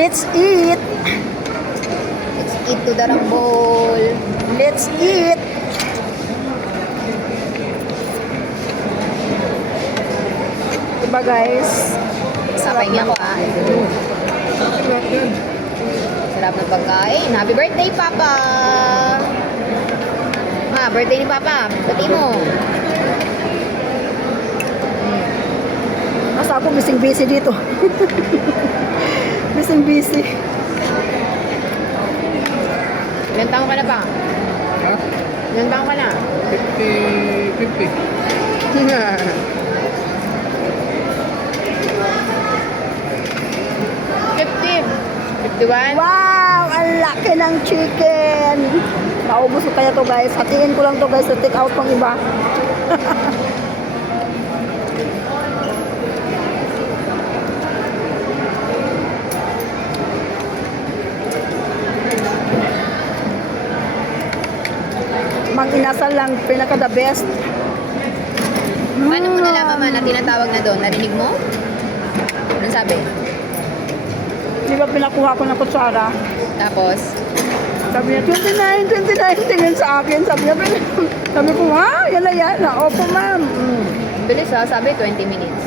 Let's eat. Let's eat to the rambol. Let's eat. Diba guys? Sabay niya ako ah. Sarap yan. Sarap ng pagkain. Happy birthday, Papa! Ha, birthday ni Papa. Pati mo. Asa ako busy dito. busy. Ilan taong ka na ba? Ha? Ilan taong ka na? 50. 51? Wow! Ang laki ng chicken! Naubos ko kaya to guys. Hatiin ko lang to guys sa take out pang iba. Mang inasal lang, pinaka the best. Paano mo nalaman man na tinatawag na doon? Narinig mo? Anong sabi? Di ba pinakuha ko ng kutsara? Tapos? Sabi niya, 29, tingin sa akin. Sabi niya, sabi ko, ha? Yan na yan. Opo, ma'am. Bilis ha, sabi 20 minutes.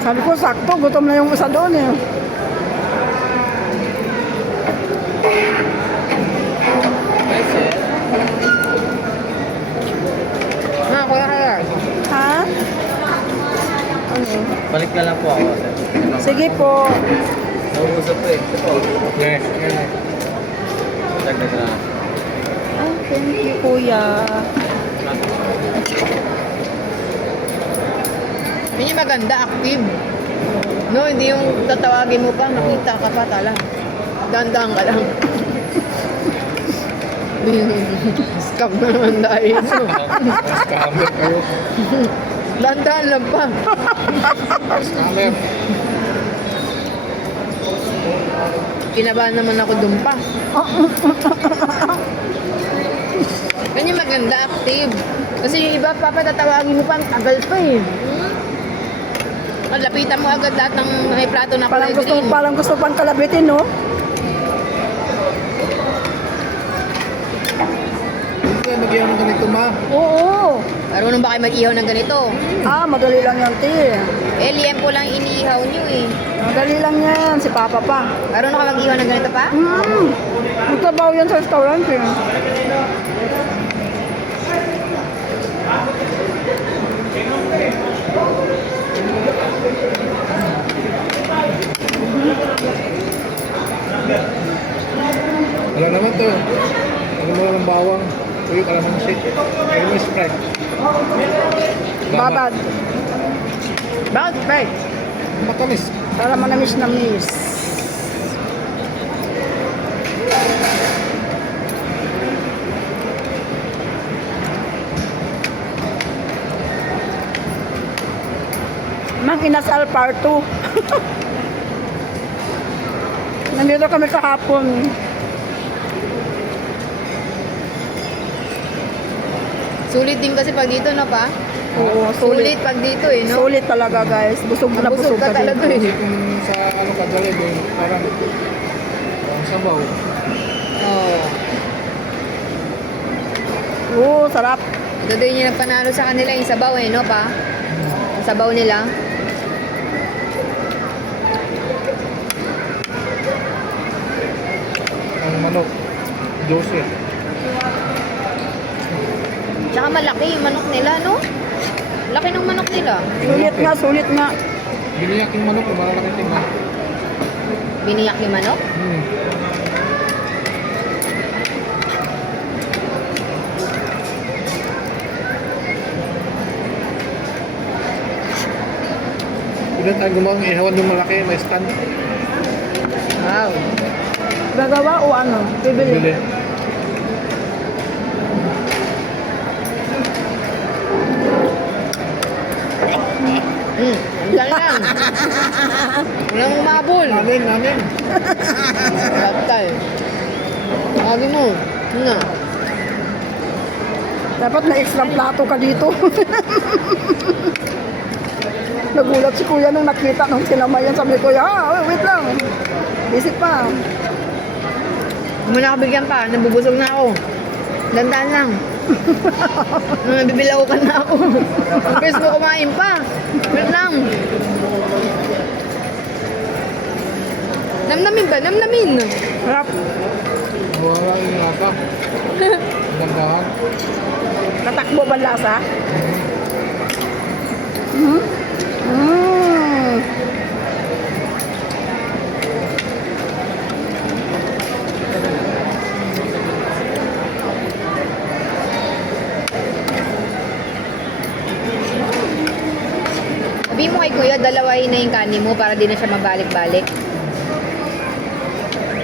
Sabi ko, sakto. Gutom na yung isa doon eh. Ma, kuya kaya. Ha? Ano? Balik na lang po ako. Sige po. Nauusap po eh. Yes. Dagdag na. Oh, thank you, kuya. Yun yung maganda, active. No, hindi yung tatawagin mo pa, nakita ka pa tala. Dandang ka lang. Scam na naman dahil. Scammer kayo. Dandaan lang pa. Scammer. Kinabahan naman ako dun pa. Yun yung maganda, active. Kasi yung iba, papa, tatawagin mo pa, ang tagal pa eh. Lapitan mo agad lahat ng may plato na kulay green. Parang gusto pang kalabitin, no? Hindi kayo mag-iwan ng ganito, ma. Oo. Marunong ba kayo mag-ihaw ng ganito? Ah, madali lang yan, te. Eh, liempo lang iniihaw nyo eh. Madali lang yan. Si Papa pa. Marunong ka mag-ihaw ng ganito pa? Magtrabaho yan sa restaurant, eh. Wala naman to. Ano mo lang ng bawang. Tuyo ka naman shit. Ano mo Sprite. Babad. Bakit, Fred? Matamis. Para manamis na miss. Mang inasal part 2. Nandito kami kahapon. Sulit din kasi pag dito, no pa? Oo, Sulit sulit. pag dito eh, no? Sulit talaga guys. Busog na Busog busog ka ka talaga dito. eh. Kung sa ano kadali doon, parang sabaw. Oo. Oo, sarap. Ito din yung panalo sa kanila yung sabaw eh, no pa? Ang sabaw nila. Ang manok. 12. Tsaka malaki yung manok nila, no? Laki ng manok nila. Sulit nga, sulit nga. Biniyak yung manok, malalaki tingnan. Biniyak yung manok. Ilan tayo gumawang ihawan yung malaki, may stand. Wow. Gagawa o ano? Bibili. Bili. Diyan lang. Walang umabol. Namin. Batay. Sabi mo. Yun na. Dapat na extra plato ka dito. Nagulat si kuya nung nakita nung sinamay yan. Sabi ko, wait lang. Bisik pa. Hindi mo na ako bigyan pa. Nabubusog na ako. Dandaan lang. Nung nabibilaw ka na ako. Ang pwes mo kumain pa. Wait lang. Namnamin ba? Namnamin. Harap. Wala yung lasa. Gandahan. Natakbo ba ang lasa? Mm. Mm. Sabi mo kay kuya, dalawahin na yung kanin mo para di na siya mabalik-balik.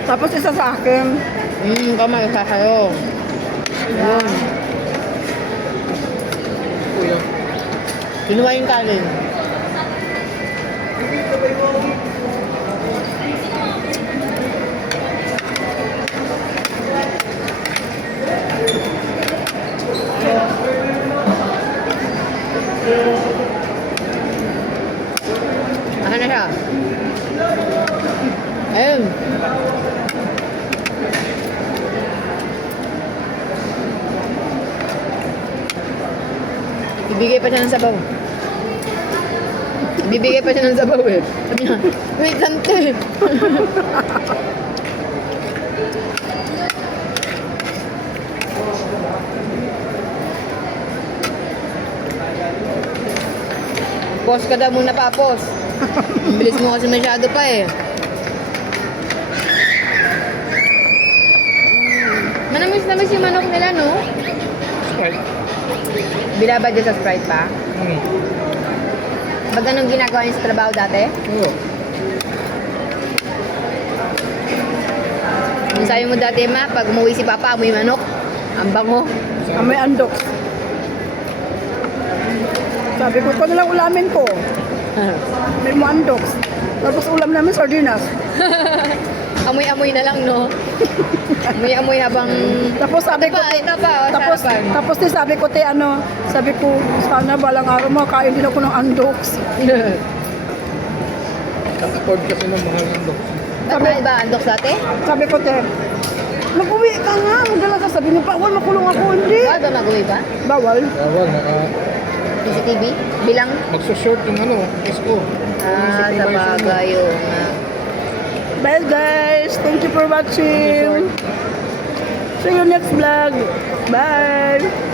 Tapos isa sa akin. Tama, isa sa'yo. Yun. Kuya. Kinuha yung kanin. Akan na siya. Ayun. Ibigay pa siya ng sabaw. Ibibigay pa siya ng sabaw eh. Sabi niya, wait lang te. Pause ka daw muna pa, pause. Ang bilis mo kasi masyado pa eh. Manamis-namis yung manok nila, no? Sprite. Binabad dyan sa Sprite pa. Hmm. Pag anong ginagawa niya sa trabaho dati? Oo. Yung sabi mo dati, ma, pag umuwi si Papa, amoy manok. Ang bango. May andok. Sabi ko, ito na lang ulamin ko. May mo andok. Tapos ulam namin sardinas. Amoy-amoy na lang, no? Amoy-amoy habang... Tapos sabi ko, Ito pa, tapos din sabi ko, sabi ko, sana balang araw makakain din ako ng andoks. Afford kasi ng mahal ng dok. Ba't ba andok dati? Sabi ko, mag-uwi ka nga. Magdala ka. Sabi niya, bawal makulong ako. Hindi. Bawal ba mag-uwi ba? Bawal. Bawal, CCTV? Bilang? magsushort yung SO. Sa bagay yun. Bye guys. Thank you for watching. See you next vlog. Bye.